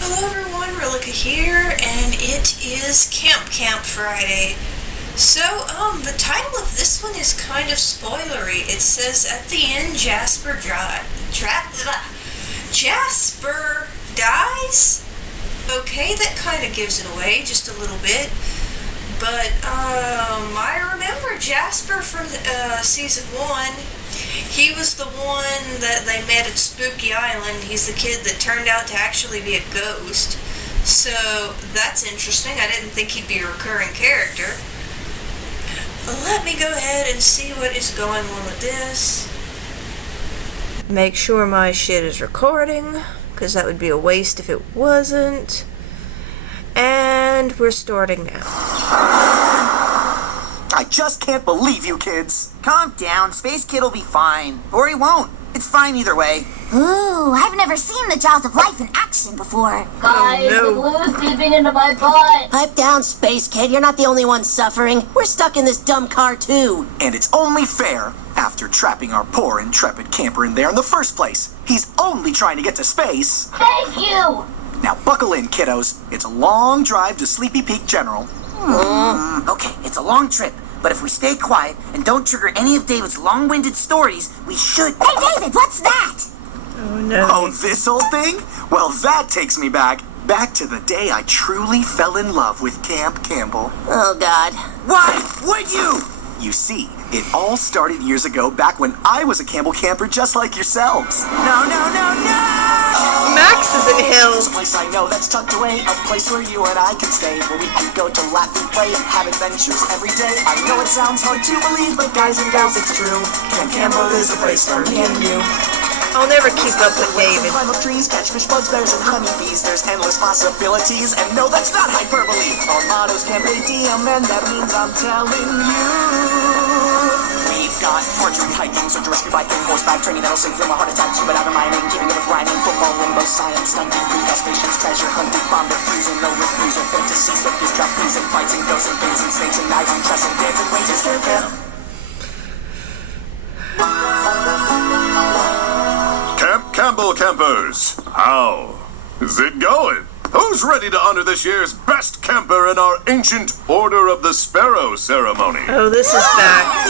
Hello everyone, Relica here, and it is Camp Friday. So, the title of this one is kind of spoilery. It says at the end, Jasper dies? Okay, that kind of gives it away just a little bit. But, I remember Jasper from season 1. He was the one that they met at Spooky Island. He's the kid that turned out to actually be a ghost. So, that's interesting. I didn't think he'd be a recurring character. Let me go ahead and see what is going on with this. Make sure my shit is recording, because that would be a waste if it wasn't. And we're starting now. I just can't believe you kids. Calm down, Space Kid will be fine. Or he won't. It's fine either way. Ooh, I've never seen the jaws of life in action before. Guys, the glue's seeping into my butt. Pipe down, Space Kid. You're not the only one suffering. We're stuck in this dumb car, too. And it's only fair, after trapping our poor intrepid camper in there in the first place. He's only trying to get to space. Thank you. Now buckle in, kiddos. It's a long drive to Sleepy Peak General. Okay, it's a long trip, but if we stay quiet and don't trigger any of David's long-winded stories, we should... Hey, David, what's that? Oh, no. Oh, this old thing? Well, that takes me back to the day I truly fell in love with Camp Campbell. Oh, God. Why would you? You see, it all started years ago, back when I was a Campbell camper just like yourselves. No! Max is in hell. There's a place I know that's tucked away, a place where you and I can stay, where we can go to laugh and play and have adventures every day. I know it sounds hard to believe, but guys and gals, it's true. Camp Campbell is a place for me and you. I'll never keep up with David. Climb up trees, catch fish, bugs, bears, and honeybees. There's endless possibilities, and no, that's not hyperbole. Our motto's Camp ADM, and that means I'm telling you. We've got archery, hiking, search and rescue, biking, horseback training that'll save them a heart attack, scuba diving, mining, keeping it with rhyming, football, rainbow, science, stunting, treehouse, patience, treasure hunting, bomb defusing, no refusal, fantasy, circus, drop, freezing, fights and ghosts and things and snakes and knives and dressing, dancing, wages, Camp Campbell. Camp Campbell campers, how is it going? Who's ready to honor this year's best camper in our ancient Order of the Sparrow ceremony? Oh, this is back.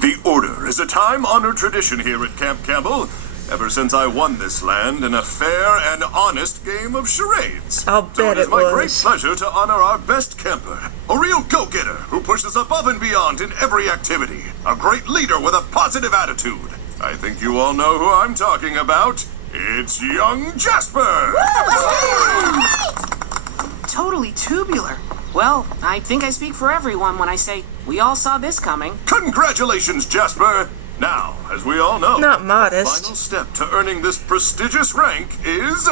The Order is a time-honored tradition here at Camp Campbell, ever since I won this land in a fair and honest game of charades. I'll So bet it is it my great was. pleasure to honor our best camper, a real go-getter who pushes above and beyond in every activity, a great leader with a positive attitude. I think you all know who I'm talking about. It's young Jasper! Totally tubular. Well, I think I speak for everyone when I say we all saw this coming. Congratulations, Jasper! Now, as we all know, Not the modest. final step to earning this prestigious rank is...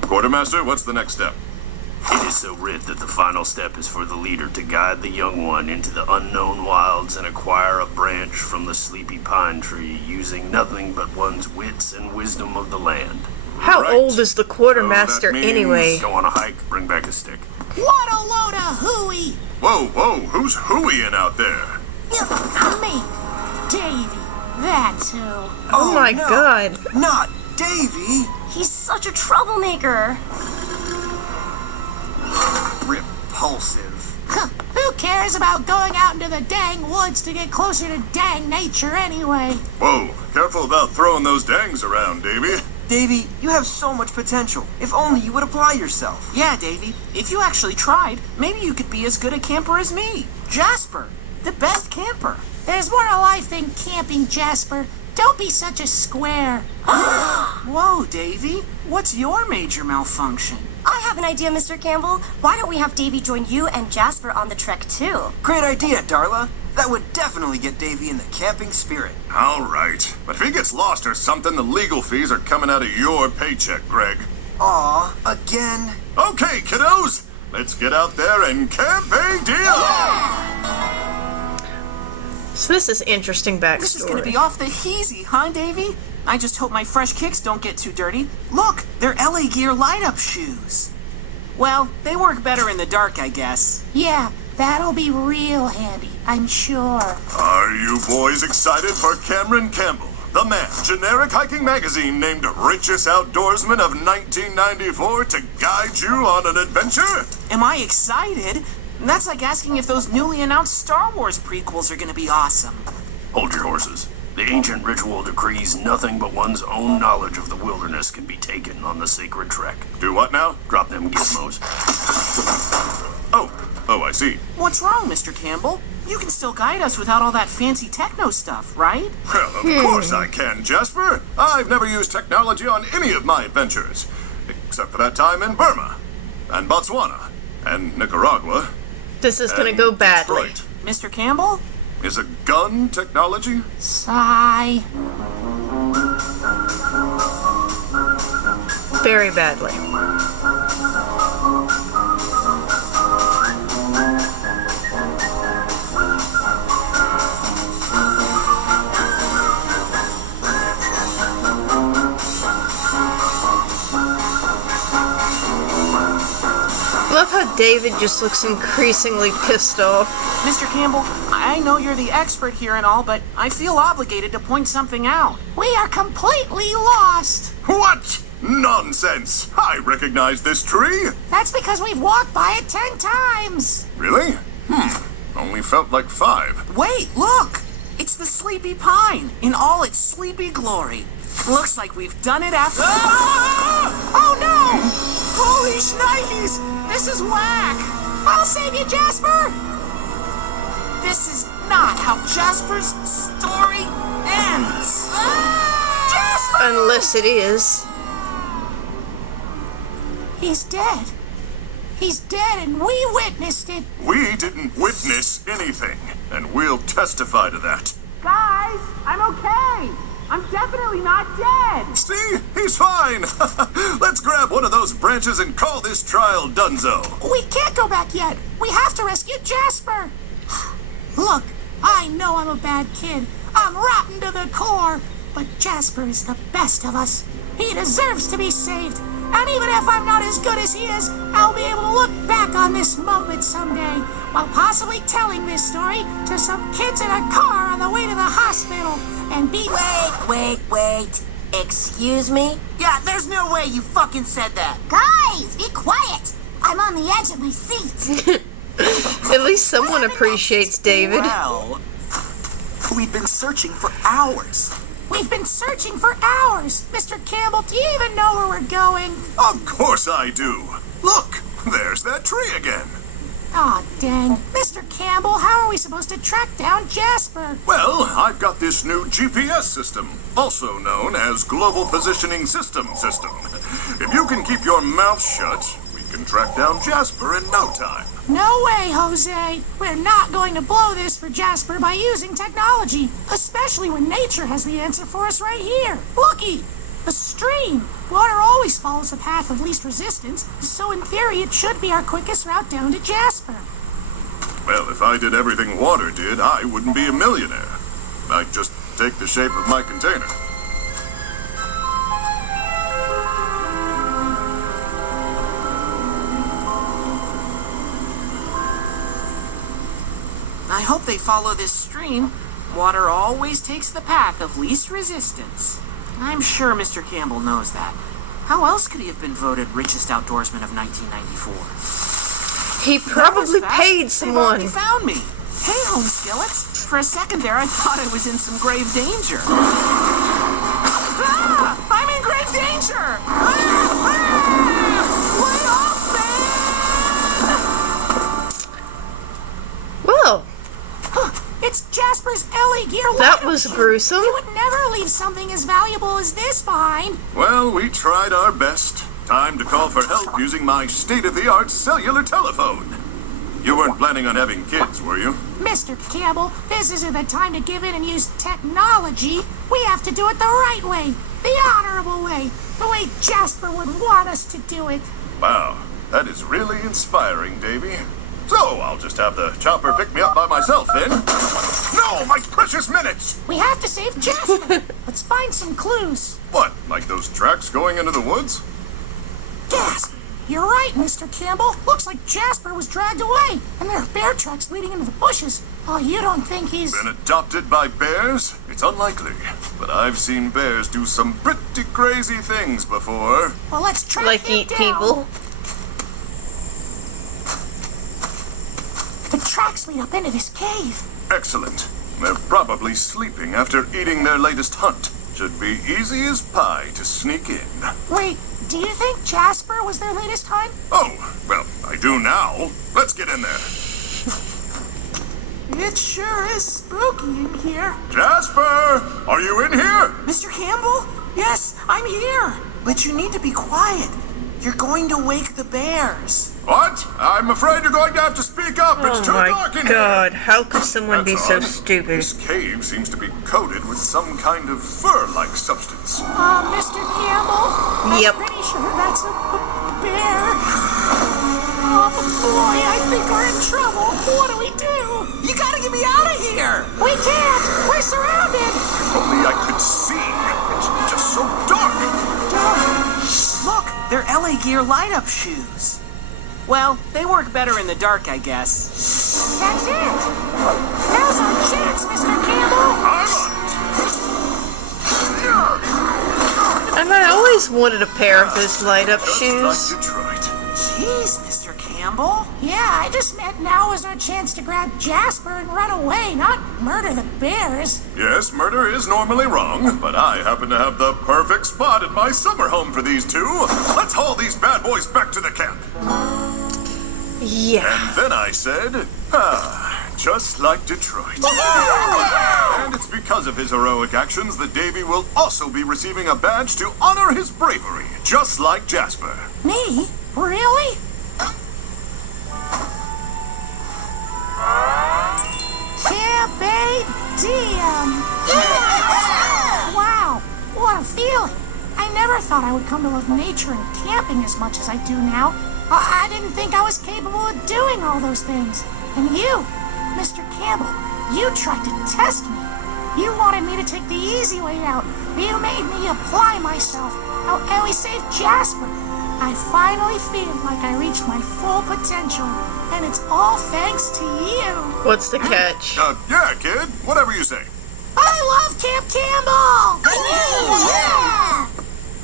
Quartermaster, what's the next step? It is so writ that the final step is for the leader to guide the young one into the unknown wilds and acquire a branch from the sleepy pine tree, using nothing but one's wits and wisdom of the land. How Right. old is the quartermaster So that means anyway? Go on a hike, bring back a stick. What a load of hooey! Whoa, who's hooeying out there? Me, Davy, that's who. Oh my no, God. Not Davy! He's such a troublemaker. Repulsive. Who cares about going out into the dang woods to get closer to dang nature anyway? Whoa, careful about throwing those dangs around, Davy. Davy, you have so much potential. If only you would apply yourself. Yeah, Davy, if you actually tried, maybe you could be as good a camper as me. Jasper, the best camper. There's more to life than camping, Jasper. Don't be such a square. Whoa, Davy, what's your major malfunction? I have an idea, Mr. Campbell. Why don't we have Davy join you and Jasper on the trek, too? Great idea, Darla. That would definitely get Davy in the camping spirit. All right, but if he gets lost or something, the legal fees are coming out of your paycheck, Greg. Aw, again? Okay, kiddos, let's get out there and camp a deal! So this is interesting backstory. This is gonna be off the heezy, huh, Davy? I just hope my fresh kicks don't get too dirty. Look, they're LA Gear light-up shoes. Well, they work better in the dark, I guess. Yeah, That'll be real handy, I'm sure. Are you boys excited for Cameron Campbell, the man generic hiking magazine named Richest Outdoorsman of 1994 to guide you on an adventure? Am I excited? That's like asking if those newly announced Star Wars prequels are gonna be awesome. Hold your horses. The ancient ritual decrees nothing but one's own knowledge of the wilderness can be taken on the sacred trek. Do what now? Drop them gizmos. Oh, I see. What's wrong, Mr. Campbell? You can still guide us without all that fancy techno stuff, right? Well, of course I can, Jasper. I've never used technology on any of my adventures, except for that time in Burma, and Botswana, and Nicaragua. This is gonna go badly. Detroit. Mr. Campbell? Is a gun technology? Sigh. Very badly. I love how David just looks increasingly pissed off. Mr. Campbell, I know you're the expert here and all, but I feel obligated to point something out. We are completely lost. What? Nonsense! I recognize this tree. That's because we've walked by it 10 times. Really? Only felt like 5. Wait, look! It's the sleepy pine in all its sleepy glory. Looks like we've done it after. Ah! Oh no! Holy shnikes! This is whack! I'll save you, Jasper! This is not how Jasper's story ends! Jasper! Unless it is. He's dead. He's dead and we witnessed it. We didn't witness anything, and we'll testify to that. Guys, I'm okay! I'm definitely not dead! See? He's fine! Let's grab one of those branches and call this trial donezo. We can't go back yet. We have to rescue Jasper. Look, I know I'm a bad kid. I'm rotten to the core. But Jasper is the best of us. He deserves to be saved. And even if I'm not as good as he is, I'll be able to look back on this moment someday, while possibly telling this story to some kids in a car on the way to the hospital, and be— Wait. Excuse me? Yeah, there's no way you fucking said that. Guys, be quiet. I'm on the edge of my seat. At least someone appreciates David. Well, we've been searching for hours. We've been searching for hours. Mr. Campbell, do you even know where we're going? Of course I do. Look, there's that tree again. Aw, dang. Mr. Campbell, how are we supposed to track down Jasper? Well, I've got this new GPS system, also known as Global Positioning System. If you can keep your mouth shut, we can track down Jasper in no time. No way, Jose. We're not going to blow this for Jasper by using technology, especially when nature has the answer for us right here. Looky, a stream. Water always follows the path of least resistance, so in theory it should be our quickest route down to Jasper. Well, if I did everything water did, I wouldn't be a millionaire. I'd just take the shape of my container. I hope they follow this stream. Water always takes the path of least resistance. I'm sure Mr. Campbell knows that. How else could he have been voted richest outdoorsman of 1994? He probably paid They've someone. already found me. Hey, home skillets. For a second there, I thought I was in some grave danger. Ah! I'm in grave danger! Lay off, man! Well, It's Jasper's LA gear that lineup was sheet. gruesome. You would never leave something as valuable as this behind. Well, we tried our best. Time to call for help using my state-of-the-art cellular telephone. You weren't planning on having kids, were you? Mr. Campbell, this isn't the time to give in and use technology. We have to do it the right way, the honorable way, the way Jasper would want us to do it. Wow, that is really inspiring, Davy. So, I'll just have the chopper pick me up by myself, then. No, my precious minutes! We have to save Jasper. Let's find some clues. What, like those tracks going into the woods? Gasp! You're right, Mr. Campbell. Looks like Jasper was dragged away, and there are bear tracks leading into the bushes. Oh, you don't think he's... Been adopted by bears? It's unlikely, but I've seen bears do some pretty crazy things before. Well, let's track Like him eat down. people. The tracks lead up into this cave. Excellent. They're probably sleeping after eating their latest hunt. Should be easy as pie to sneak in. Wait, do you think Jasper was their latest hunt? Oh, well, I do now. Let's get in there. It sure is spooky in here. Jasper, are you in here? Mr. Campbell? Yes, I'm here. But you need to be quiet. You're going to wake the bears. What? I'm afraid you're going to have to speak up. It's too Oh dark my in god, here. how could someone be That's so odd. stupid? This cave seems to be coated with some kind of fur-like substance. Mr. Campbell? Yep. I'm pretty sure that's a bear. Oh, boy, I think we're in trouble. What do we do? You gotta get me out of here. We can't. We're surrounded. If only I could see. It's just so dark. Look, they're LA Gear light-up shoes. Well, they work better in the dark, I guess. That's it. Now's our chance, Mr. Campbell. I'm on it. And I always wanted a pair of those light-up Just shoes. like Detroit. Jeez, Mr. Campbell. Yeah, I just meant now is our chance to grab Jasper and run away, not murder the bears. Yes, murder is normally wrong, but I happen to have the perfect spot at my summer home for these two. Let's haul these bad boys back to the camp. Yeah. And then I said, just like Detroit. And it's because of his heroic actions that Davy will also be receiving a badge to honor his bravery, just like Jasper. Me? Really? Camp A-Diem! Wow, what a feeling! I never thought I would come to love nature and camping as much as I do now. I didn't think I was capable of doing all those things. And you, Mr. Campbell, you tried to test me. You wanted me to take the easy way out. You made me apply myself. Oh, and we saved Jasper. I finally feel like I reached my full potential, and it's all thanks to you. What's the catch? Yeah, kid, whatever you say. I love Camp Campbell!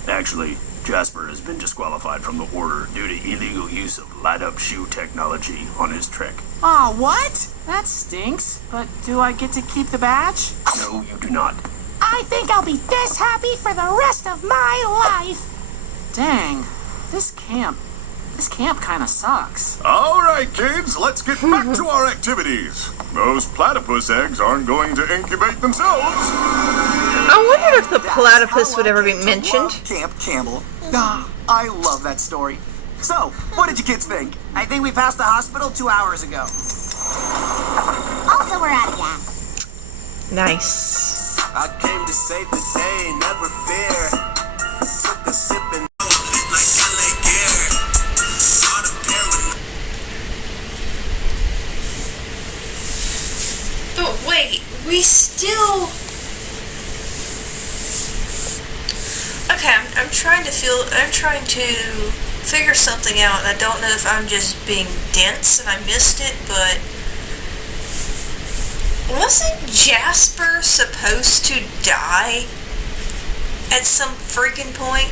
Actually, Jasper has been disqualified from the order due to illegal use of light-up shoe technology on his trek. Aw, what? That stinks. But do I get to keep the badge? No, you do not. I think I'll be this happy for the rest of my life. Dang, this camp kinda sucks. All right, kids, let's get back to our activities. Those platypus eggs aren't going to incubate themselves. I wondered if the platypus would ever be mentioned. Camp Campbell. Ah, I love that story. So, what did you kids think? I think we passed the hospital 2 hours ago. Also, we're out of gas. Nice. I came to save the day, never fear. Took a sip and But wait, we still... Okay, I'm trying to figure something out, and I don't know if I'm just being dense and I missed it, but wasn't Jasper supposed to die at some freaking point?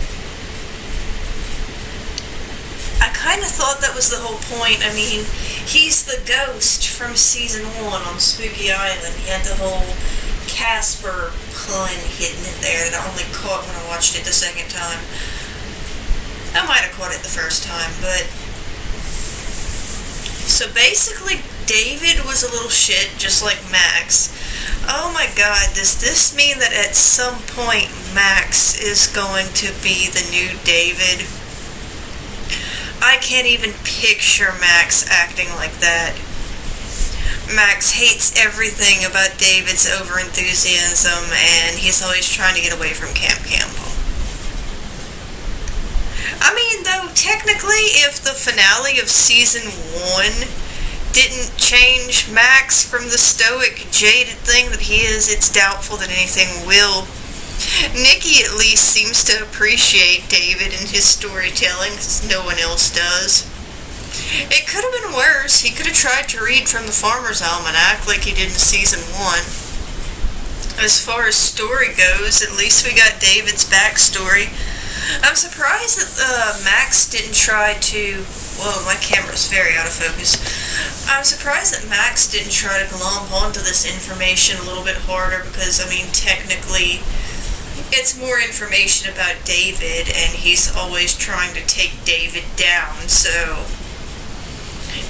I kind of thought that was the whole point. I mean, he's the ghost from season 1 on Spooky Island. He had the whole Casper pun hidden in there that I only caught when I watched it the second time. I might have caught it the first time, but... So basically, David was a little shit, just like Max. Oh my god, does this mean that at some point Max is going to be the new David? I can't even picture Max acting like that. Max hates everything about David's overenthusiasm, and he's always trying to get away from Camp Campbell. I mean, though, technically, if the finale of season 1 didn't change Max from the stoic, jaded thing that he is, it's doubtful that anything will. Nikki at least seems to appreciate David and his storytelling, as no one else does. It could have been worse. He could have tried to read from the Farmer's Almanac like he did in Season 1. As far as story goes, at least we got David's backstory. I'm surprised that Max didn't try to... Whoa, my camera's very out of focus. I'm surprised that Max didn't try to glom onto this information a little bit harder because, I mean, technically, it's more information about David, and he's always trying to take David down, so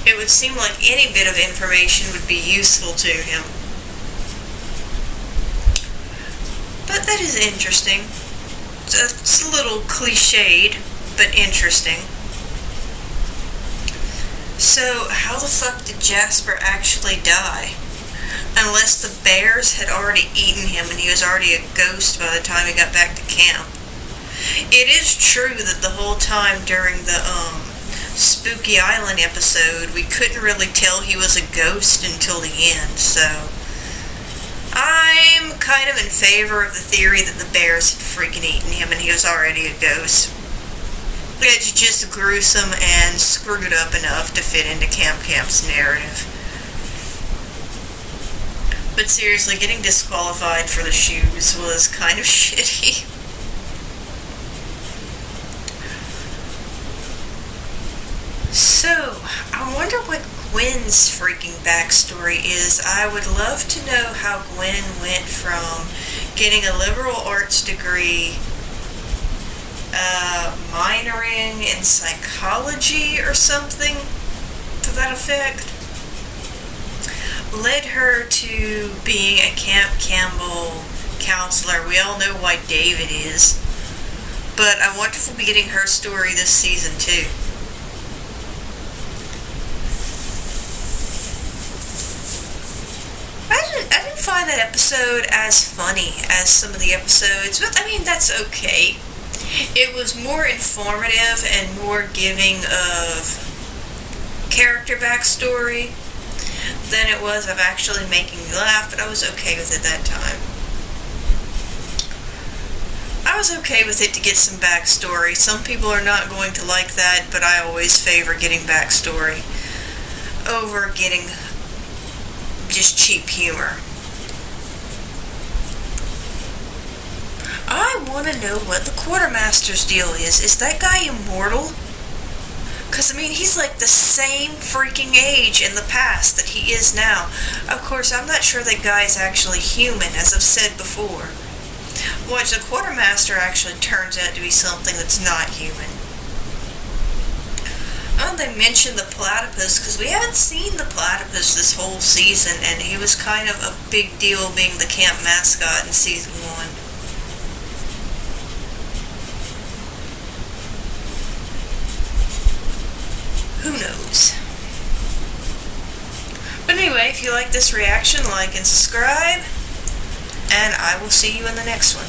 it would seem like any bit of information would be useful to him. But that is interesting. It's a little cliched, but interesting. So, how the fuck did Jasper actually die? Unless the bears had already eaten him and he was already a ghost by the time he got back to camp. It is true that the whole time during the Spooky Island episode, we couldn't really tell he was a ghost until the end, so I'm kind of in favor of the theory that the bears had freaking eaten him and he was already a ghost. It's just gruesome and screwed up enough to fit into Camp's narrative. But seriously, getting disqualified for the shoes was kind of shitty. So, I wonder what Gwen's freaking backstory is. I would love to know how Gwen went from getting a liberal arts degree, minoring in psychology or something to that effect, led her to being a Camp Campbell counselor. We all know why David is, but I wonder if we'll be getting her story this season too. I didn't find that episode as funny as some of the episodes, but I mean, that's okay. It was more informative and more giving of character backstory than it was of actually making me laugh, but I was okay with it that time. I was okay with it to get some backstory. Some people are not going to like that, but I always favor getting backstory over getting just cheap humor. I want to know what the Quartermaster's deal is. Is that guy immortal? Because, I mean, he's like the same freaking age in the past that he is now. Of course, I'm not sure that guy's actually human, as I've said before. Watch, the Quartermaster actually turns out to be something that's not human. Oh, they mentioned the platypus, because we haven't seen the platypus this whole season, and he was kind of a big deal being the camp mascot in Season 1. Who knows? But anyway, if you like this reaction, like and subscribe, and I will see you in the next one.